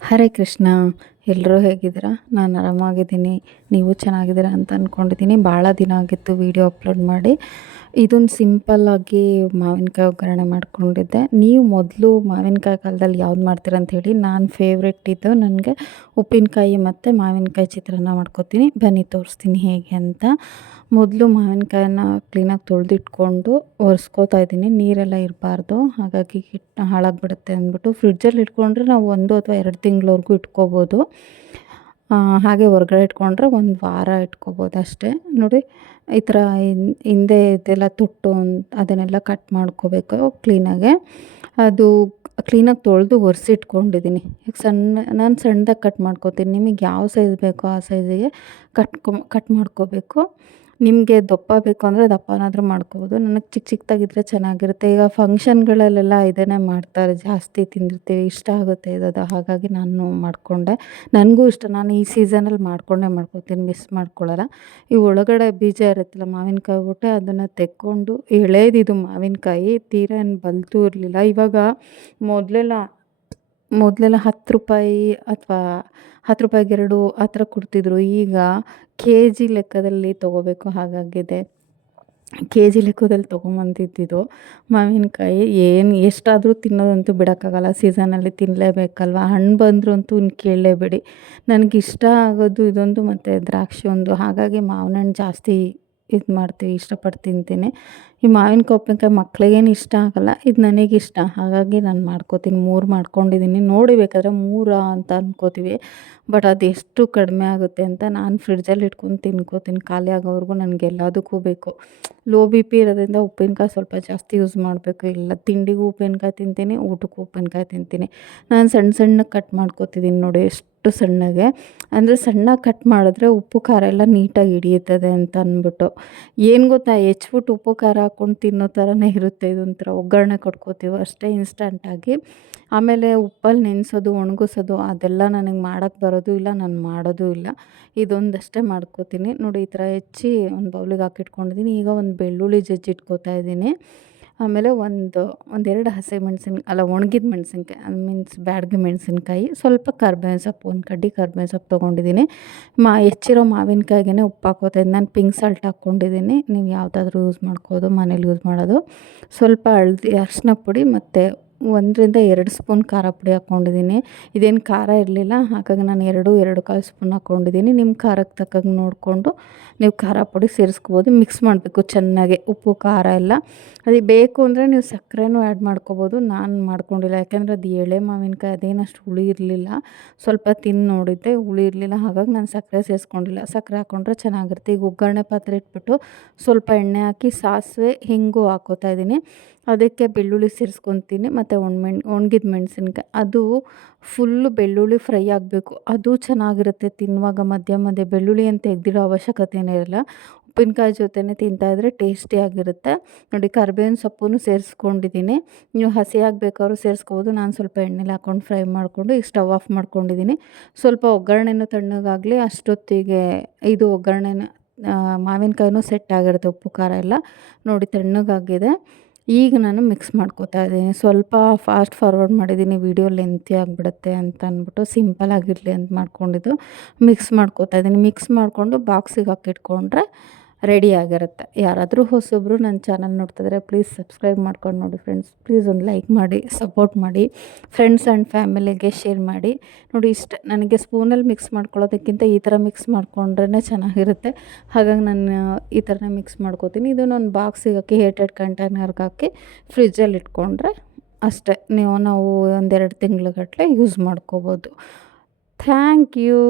ಹರೇ ಕೃಷ್ಣ ಎಲ್ಲರೂ ಹೇಗಿದ್ದೀರಾ? ನಾನು ಆರಾಮಾಗಿದ್ದೀನಿ. ನೀವು ಚೆನ್ನಾಗಿದ್ದೀರಾ ಅಂತ ಅಂದ್ಕೊಂಡಿದ್ದೀನಿ ಭಾಳ ದಿನ ಆಗಿತ್ತು ವೀಡಿಯೋ ಅಪ್ಲೋಡ್ ಮಾಡಿ. ಇದೊಂದು ಸಿಂಪಲ್ಲಾಗಿ ಮಾವಿನಕಾಯಿ ಒಗ್ಗರಣೆ ಮಾಡಿಕೊಂಡಿದ್ದೆ. ನೀವು ಮೊದಲು ಮಾವಿನಕಾಯಿ ಕಾಲದಲ್ಲಿ ಯಾವ್ದು ಮಾಡ್ತೀರ ಹೇಳಿ ನಾನು ಫೇವ್ರೆಟ್ ಇದು. ನನಗೆ ಉಪ್ಪಿನಕಾಯಿ ಮತ್ತು ಮಾವಿನಕಾಯಿ ಚಿತ್ರಾನ್ನ ಮಾಡ್ಕೊತೀನಿ. ಬನ್ನಿ, ತೋರಿಸ್ತೀನಿ ಹೇಗೆ ಅಂತ. ಮೊದಲು ಮಾವಿನಕಾಯನ್ನ ಕ್ಲೀನಾಗಿ ತೊಳೆದಿಟ್ಕೊಂಡು ಒರೆಸ್ಕೋತಾ ಇದ್ದೀನಿ. ನೀರೆಲ್ಲ ಇರಬಾರ್ದು. ಹಾಗಾಗಿ ಹಾಳಾಗಿಬಿಡುತ್ತೆ ಅಂದ್ಬಿಟ್ಟು ಫ್ರಿಡ್ಜಲ್ಲಿ ಇಟ್ಕೊಂಡ್ರೆ ನಾವು ಒಂದು ಅಥವಾ ಎರಡು ತಿಂಗಳವರೆಗೂ ಇಟ್ಕೋಬೋದು. ಹಾಗೆ ಹೊರ್ಗಡೆ ಇಟ್ಕೊಂಡ್ರೆ ಒಂದು ವಾರ ಇಟ್ಕೋಬೋದು ಅಷ್ಟೇ. ನೋಡಿ, ಈ ಥರ ಹಿಂದೆ ಇದೆಲ್ಲ ತುಟ್ಟು ಅದನ್ನೆಲ್ಲ ಕಟ್ ಮಾಡ್ಕೋಬೇಕು ಕ್ಲೀನಾಗೆ ಅದು ಕ್ಲೀನಾಗಿ ತೊಳೆದು ಒರೆಸಿಟ್ಕೊಂಡಿದ್ದೀನಿ ಈಗ ಸಣ್ಣ, ನಾನು ಸಣ್ಣದಾಗಿ ಕಟ್ ಮಾಡ್ಕೋತೀನಿ. ನಿಮಗೆ ಯಾವ ಸೈಜ್ ಬೇಕೋ ಆ ಸೈಜಿಗೆ ಕಟ್ಕೊ ಕಟ್ ಮಾಡ್ಕೋಬೇಕು. ನಿಮಗೆ ದಪ್ಪ ಬೇಕು ಅಂದರೆ ದಪ್ಪನಾದರೂ ಮಾಡ್ಕೋಬೋದು. ನನಗೆ ಚಿಕ್ಕ ಚಿಕ್ಕದಾಗಿದ್ದರೆ ಚೆನ್ನಾಗಿರುತ್ತೆ. ಈಗ ಫಂಕ್ಷನ್ಗಳಲ್ಲೆಲ್ಲ ಇದನ್ನೇ ಮಾಡ್ತಾರೆ. ಜಾಸ್ತಿ ತಿಂದಿರ್ತೀವಿ. ಇಷ್ಟ ಆಗುತ್ತೆ ಇದು ಹಾಗಾಗಿ ನಾನು ಮಾಡಿಕೊಂಡೆ. ನನಗೂ ಇಷ್ಟ. ನಾನು ಈ ಸೀಸನಲ್ಲಿ ಮಾಡಿಕೊಂಡೇ ಮಾಡ್ಕೊತೀನಿ. ಮಿಸ್ ಮಾಡ್ಕೊಳ್ಳಲ್ಲ ಈ ಒಳಗಡೆ ಬೀಜ ಇರುತ್ತಲ್ಲ, ಮಾವಿನಕಾಯಿ ಬಿಟ್ಟೆ, ಅದನ್ನು ತೆಕ್ಕೊಂಡು ಎಳೆಯದಿದು ಮಾವಿನಕಾಯಿ. ತೀರ ಏನು ಬಲ್ತೂ ಇರಲಿಲ್ಲ. ಇವಾಗ ಮೊದಲೆಲ್ಲ ಮೊದಲೆಲ್ಲ ಹತ್ತು ರೂಪಾಯಿ ಅಥವಾ ಹತ್ತು ರೂಪಾಯಿಗೆ ಎರಡು ಆ ಥರ ಕೊಡ್ತಿದ್ರು. ಈಗ ಕೆ ಜಿ ಲೆಕ್ಕದಲ್ಲಿ ತೊಗೋಬೇಕು ಹಾಗಾಗಿದೆ. ಕೆ ಜಿ ಲೆಕ್ಕದಲ್ಲಿ ತೊಗೊಂಬಂದಿದ್ದಿದ್ದು ಮಾವಿನಕಾಯಿ. ಏನು ಎಷ್ಟಾದರೂ ತಿನ್ನೋದಂತೂ ಬಿಡೋಕ್ಕಾಗಲ್ಲ. ಸೀಸನಲ್ಲಿ ತಿನ್ನಲೇಬೇಕಲ್ವ ಹಣ್ಣು ಬಂದರೂ ಅಂತೂ ಇನ್ನು ಕೇಳಲೇಬೇಡಿ. ನನಗಿಷ್ಟ ಆಗೋದು ಇದೊಂದು ಮತ್ತು ದ್ರಾಕ್ಷಿ ಒಂದು. ಹಾಗಾಗಿ ಮಾವಿನ ಹಣ್ಣು ಜಾಸ್ತಿ ಇದು ಮಾಡ್ತೀವಿ, ಇಷ್ಟಪಟ್ಟು ತಿಂತೀನಿ. ಈ ಮಾವಿನಕಾಯಿ ಉಪ್ಪಿನಕಾಯಿ ಮಕ್ಳಿಗೇನು ಇಷ್ಟ ಆಗಲ್ಲ, ಇದು ನನಗೆ ಇಷ್ಟ ಹಾಗಾಗಿ ನಾನು ಮಾಡ್ಕೋತೀನಿ, ಮೂರು ಮಾಡ್ಕೊಂಡಿದ್ದೀನಿ ನೋಡಿ ಬೇಕಾದ್ರೆ ಮೂರಾ ಅಂತ ಅಂದ್ಕೋತೀವಿ ಬಟ್ ಅದು ಎಷ್ಟು ಕಡಿಮೆ ಆಗುತ್ತೆ ಅಂತ ನಾನು ಫ್ರಿಡ್ಜಲ್ಲಿ ಇಟ್ಕೊಂಡು ತಿನ್ಕೋತೀನಿ. ಖಾಲಿ ಆಗೋವರೆಗೂ ನನಗೆ ಎಲ್ಲದಕ್ಕೂ ಬೇಕು. ಲೋ ಬಿ ಪಿ ಇರೋದ್ರಿಂದ ಉಪ್ಪಿನಕಾಯಿ ಸ್ವಲ್ಪ ಜಾಸ್ತಿ ಯೂಸ್ ಮಾಡಬೇಕು. ಇಲ್ಲ, ತಿಂಡಿಗೂ ಉಪ್ಪಿನಕಾಯಿ ತಿಂತೀನಿ, ಊಟಕ್ಕೂ ಉಪ್ಪಿನಕಾಯಿ ತಿಂತೀನಿ. ನಾನು ಸಣ್ಣ ಸಣ್ಣ ಕಟ್ ಮಾಡ್ಕೋತಿದ್ದೀನಿ ನೋಡಿ, ಎಷ್ಟು ಸಣ್ಣಗೆ. ಅಂದರೆ ಸಣ್ಣ ಕಟ್ ಮಾಡಿದ್ರೆ ಉಪ್ಪು ಖಾರ ಎಲ್ಲ ನೀಟಾಗಿ ಹಿಡಿಯುತ್ತದೆ ಅಂತ ಅಂದ್ಬಿಟ್ಟು. ಏನು ಗೊತ್ತಾ, ಹೆಚ್ಬಿಟ್ಟು ಉಪ್ಪು ಖಾರ ಹಾಕ್ಕೊಂಡು ತಿನ್ನೋ ಥರನೇ ಇರುತ್ತೆ ಇದೊಂಥರ. ಒಗ್ಗರಣೆ ಕೊಟ್ಕೋತೀವಿ ಅಷ್ಟೇ ಇನ್ಸ್ಟಂಟಾಗಿ ಆಮೇಲೆ ಉಪ್ಪಲ್ಲಿ ನೆನೆಸೋದು, ಒಣಗಿಸೋದು, ಅದೆಲ್ಲ ನನಗೆ ಮಾಡೋಕ್ಕೆ ಬರೋದು ಇಲ್ಲ, ನಾನು ಮಾಡೋದು ಇಲ್ಲ. ಇದೊಂದಷ್ಟೇ ಮಾಡ್ಕೋತೀನಿ. ನೋಡಿ, ಈ ಥರ ಹೆಚ್ಚಿ ಒಂದು ಬೌಲಿಗೆ ಹಾಕಿಟ್ಕೊಂಡಿದ್ದೀನಿ ಈಗ ಒಂದು ಬೆಳ್ಳುಳ್ಳಿ ಜಜ್ಜಿಟ್ಕೋತಾ ಇದ್ದೀನಿ. ಆಮೇಲೆ ಒಂದು, ಒಂದೆರಡು ಹಸಿ ಮೆಣಸಿನ ಅಲ್ಲ ಒಣಗಿದ ಮೆಣಸಿನ್ಕಾಯಿ ಮೀನ್ಸ್ ಬ್ಯಾಡ್ಗೆ ಮೆಣಸಿನ್ಕಾಯಿ, ಸ್ವಲ್ಪ ಕರ್ಬೇವಿನ ಸೊಪ್ಪು, ಒಂದು ಕಡ್ಡಿ ಕರ್ಬೇವಿನ ಸೊಪ್ಪು ತೊಗೊಂಡಿದ್ದೀನಿ. ಮಾ, ಹೆಚ್ಚಿರೋ ಮಾವಿನಕಾಯಿಗೆ ಉಪ್ಪು ಹಾಕೋತಾ ನಾನು ಪಿಂಕ್ ಸಾಲ್ಟ್ ಹಾಕ್ಕೊಂಡಿದ್ದೀನಿ. ನೀವು ಯಾವುದಾದ್ರೂ ಯೂಸ್ ಮಾಡ್ಕೋದು ಮನೇಲಿ ಯೂಸ್ ಮಾಡೋದು. ಸ್ವಲ್ಪ ಹಳದಿ, ಅರಿಶಿನ ಪುಡಿ ಮತ್ತು ಒಂದರಿಂದ ಎರಡು ಸ್ಪೂನ್ ಖಾರ ಪುಡಿ ಹಾಕ್ಕೊಂಡಿದ್ದೀನಿ. ಇದೇನು ಖಾರ ಇರಲಿಲ್ಲ, ಹಾಗಾಗಿ ನಾನು ಎರಡು ಎರಡು ಕಾಲು ಸ್ಪೂನ್ ಹಾಕ್ಕೊಂಡಿದ್ದೀನಿ. ನಿಮ್ಮ ಖಾರಕ್ಕೆ ತಕ್ಕಂಗೆ ನೋಡಿಕೊಂಡು ನೀವು ಖಾರ ಪುಡಿ ಸೇರಿಸ್ಕೋಬೋದು, ಮಿಕ್ಸ್ ಮಾಡಬೇಕು ಚೆನ್ನಾಗಿ. ಉಪ್ಪು, ಖಾರ ಎಲ್ಲ. ಅದಕ್ಕೆ ಬೇಕು ಅಂದರೆ ನೀವು ಸಕ್ಕರೆನೂ ಆ್ಯಡ್ ಮಾಡ್ಕೋಬೋದು. ನಾನು ಮಾಡ್ಕೊಂಡಿಲ್ಲ, ಯಾಕೆಂದರೆ ಅದು ಎಳೆ ಮಾವಿನಕಾಯಿ ಅದೇನಷ್ಟು ಹುಳಿ ಇರಲಿಲ್ಲ. ಸ್ವಲ್ಪ ತಿಂದು ನೋಡಿದ್ದೆ, ಹುಳಿ ಇರಲಿಲ್ಲ, ಹಾಗಾಗಿ ನಾನು ಸಕ್ಕರೆ ಸೇರಿಸ್ಕೊಂಡಿಲ್ಲ. ಸಕ್ಕರೆ ಹಾಕ್ಕೊಂಡ್ರೆ ಚೆನ್ನಾಗಿರುತ್ತೆ. ಈಗ ಒಗ್ಗರಣೆ ಪಾತ್ರೆ ಇಟ್ಬಿಟ್ಟು ಸ್ವಲ್ಪ ಎಣ್ಣೆ ಹಾಕಿ, ಸಾಸಿವೆ, ಹಿಂಗು ಹಾಕೋತಾ ಇದ್ದೀನಿ. ಅದಕ್ಕೆ ಬೆಳ್ಳುಳ್ಳಿ ಸೇರಿಸ್ಕೊತೀನಿ, ಮತ್ತು ಒಣಮೆಣ್ ಒಣಗಿದ ಮೆಣಸಿನ್ಕಾಯಿ. ಅದು ಫುಲ್ಲು ಬೆಳ್ಳುಳ್ಳಿ ಫ್ರೈ ಆಗಬೇಕು. ಅದು ಚೆನ್ನಾಗಿರುತ್ತೆ ತಿನ್ನುವಾಗ ಮಧ್ಯ ಮಧ್ಯೆ. ಬೆಳ್ಳುಳ್ಳಿ ಅಂತ ತೆಗ್ದಿರೋ ಅವಶ್ಯಕತೆನೇ ಇರಲ್ಲ. ಉಪ್ಪಿನಕಾಯಿ ಜೊತೆನೇ ತಿಂತಾಯಿದ್ರೆ ಟೇಸ್ಟಿಯಾಗಿರುತ್ತೆ ನೋಡಿ, ಕರ್ಬೇವಿನ ಸೊಪ್ಪು ಸೇರಿಸ್ಕೊಂಡಿದ್ದೀನಿ. ನೀವು ಹಸಿಯಾಗಿ ಬೇಕಾದ್ರೂ ಸೇರಿಸ್ಕೋಬೋದು. ನಾನು ಸ್ವಲ್ಪ ಎಣ್ಣೆಲಿ ಹಾಕ್ಕೊಂಡು ಫ್ರೈ ಮಾಡಿಕೊಂಡು ಈಗ ಸ್ಟವ್ ಆಫ್ ಮಾಡ್ಕೊಂಡಿದ್ದೀನಿ. ಸ್ವಲ್ಪ ಒಗ್ಗರಣೆನೂ ತಣ್ಣಗಾಗಲಿ, ಅಷ್ಟೊತ್ತಿಗೆ ಇದು ಒಗ್ಗರಣೆನ ಮಾವಿನಕಾಯಿನೂ ಸೆಟ್ ಆಗಿರುತ್ತೆ. ಉಪ್ಪು, ಖಾರ ಎಲ್ಲ ನೋಡಿ ತಣ್ಣಗಾಗಿದೆ. ಈಗ ನಾನು ಮಿಕ್ಸ್ ಮಾಡ್ಕೋತಾ ಇದ್ದೀನಿ. ಸ್ವಲ್ಪ ಫಾಸ್ಟ್ ಫಾರ್ವರ್ಡ್ ಮಾಡಿದ್ದೀನಿ. ವೀಡಿಯೋ ಲೆಂತಿ ಆಗಿಬಿಡುತ್ತೆ ಅಂತ ಅಂದ್ಬಿಟ್ಟು ಸಿಂಪಲ್ ಆಗಿರಲಿ ಅಂತ ಮಾಡ್ಕೊಂಡಿದ್ದು ಮಿಕ್ಸ್ ಮಾಡ್ಕೋತಾ ಇದ್ದೀನಿ. ಮಿಕ್ಸ್ ಮಾಡಿಕೊಂಡು ಬಾಕ್ಸಿಗೆ ಹಾಕಿಟ್ಕೊಂಡ್ರೆ ರೆಡಿ ಆಗಿರುತ್ತೆ. ಯಾರಾದರೂ ಹೊಸೊಬ್ಬರು ನನ್ನ ಚಾನಲ್ ನೋಡ್ತಿದ್ರೆ ಪ್ಲೀಸ್ ಸಬ್ಸ್ಕ್ರೈಬ್ ಮಾಡ್ಕೊಂಡು ನೋಡಿ ಫ್ರೆಂಡ್ಸ್ ಪ್ಲೀಸ್ ಒಂದು ಲೈಕ್ ಮಾಡಿ ಸಪೋರ್ಟ್ ಮಾಡಿ ಫ್ರೆಂಡ್ಸ್ ಆ್ಯಂಡ್ ಫ್ಯಾಮಿಲಿಗೆ ಶೇರ್ ಮಾಡಿ. ನೋಡಿ ಇಷ್ಟ, ನನಗೆ ಸ್ಪೂನಲ್ಲಿ ಮಿಕ್ಸ್ ಮಾಡ್ಕೊಳ್ಳೋದಕ್ಕಿಂತ ಈ ಥರ ಮಿಕ್ಸ್ ಮಾಡ್ಕೊಂಡ್ರೇ ಚೆನ್ನಾಗಿರುತ್ತೆ. ಹಾಗಾಗಿ ನಾನು ಈ ಥರನೇ ಮಿಕ್ಸ್ ಮಾಡ್ಕೋತೀನಿ. ಇದು ನಾನು ಬಾಕ್ಸಿಗೆ ಹಾಕಿ ಹೇಟೆಡ್ ಕಂಟೈನರ್ಗೆ ಹಾಕಿ ಫ್ರಿಜ್ಜಲ್ಲಿ ಇಟ್ಕೊಂಡ್ರೆ ಅಷ್ಟೇ. ನೀವು, ನಾವು ಒಂದೆರಡು ತಿಂಗಳುಗಟ್ಟಲೆ ಯೂಸ್ ಮಾಡ್ಕೋಬೋದು. Thank you